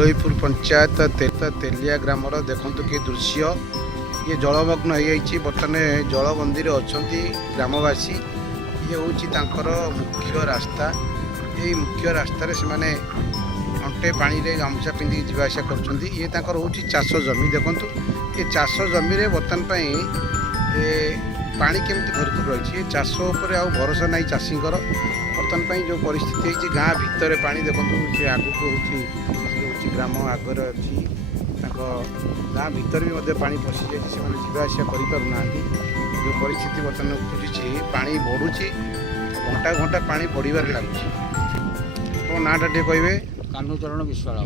भोईपुर पंचायत तेलिया grammar देखु कि दृश्य ये जलमग्न हो बर्तमान जलबंदी अच्छा ग्रामवासी ये हूँ मुख्य रास्ता। ये मुख्य रास्तार से मैंने अंटे पानी रे गामुछा पिंधिक जावासा कर ये हूँ चाष जमी देखु ये चाष जमी बर्तमान पानी केमती भरपूर रही चाष उपर आ भरोसा ना चाषीकर बर्तमान जो परिस्थिति है गाँ भितर पानी देखो से आगू हूँ ग्राम आगे अच्छी गाँ भीतर भी पानी पशि जाए से जावासा करना जो परिस्थिति बर्तमान उपजी पानी बढ़ुची घंटा घंटा पानी बढ़िबार लगुच नाटा टे कहे कान्हूचरण विश्वाल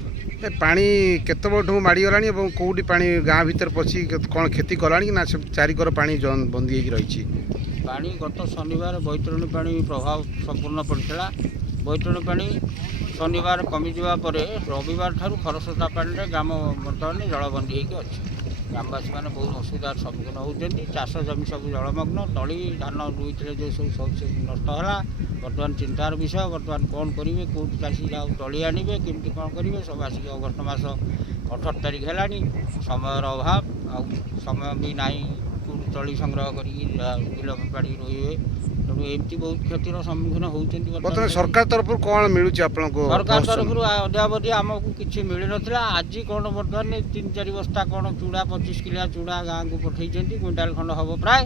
पानी केत बठू माड़गला कौटी पानी गाँ भीतर पशि कौन क्षति कला ना चारिकर पानी बंदी रही पानी गत शनिवार बैतरणी पानी प्रभाव संपूर्ण पड़ा। बैतरणी पानी शनिवार कमिजा पर रविवार ठारू खरस्रोता पानी ग्राम बर्तमान जलबंदी होगी अच्छी ग्रामवासी मैंने बहुत असुविधार सम्मुखीन होती चाष जमी सब जलमग्न तली धान रुई जो सब नष्ट है बर्तमान चिंतार विषय बर्तमान कौन करेंगे कौट चाषी तली आने केमती कौन करेंगे सब आसिक अगस्ट मास 18 तारिख है समय अभाव समय भी ना तली संग्रह कर बिल पाड़ी रही तेणु एमती बहुत क्षतिर सम्मुखीन होती सरकार तरफ कौन मिलूँ सरकार तरफ अद्यावधि आमको किसी मिल ना आज कौन बर्तमान 3-4 बस्ता कौन चूड़ा 25 किलिया चूड़ा गाँव को पठे क्विंटाल खंड हम प्राय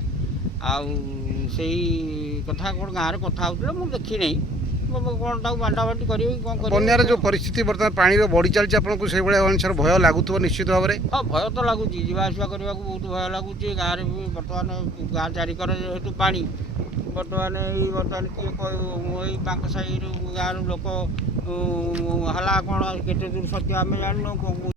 आई कथा कौन गाँव में कथा होता मुझे देखी नहीं कौन बांटा बांटी कर जो परिस्थिति बर्तमान पानी बढ़ी चलती आपको से अनुसार भय लगुव निश्चित भाव में हाँ भय तो लगुच जावासवा करने को बहुत भय लगुच गाँव में भी बर्तमान गाँ चारिकर जेहेतु पानी बर्तमान बर्तमान किए कह साई गाँव लोक हला कौन केते दूर सत्य आम जानू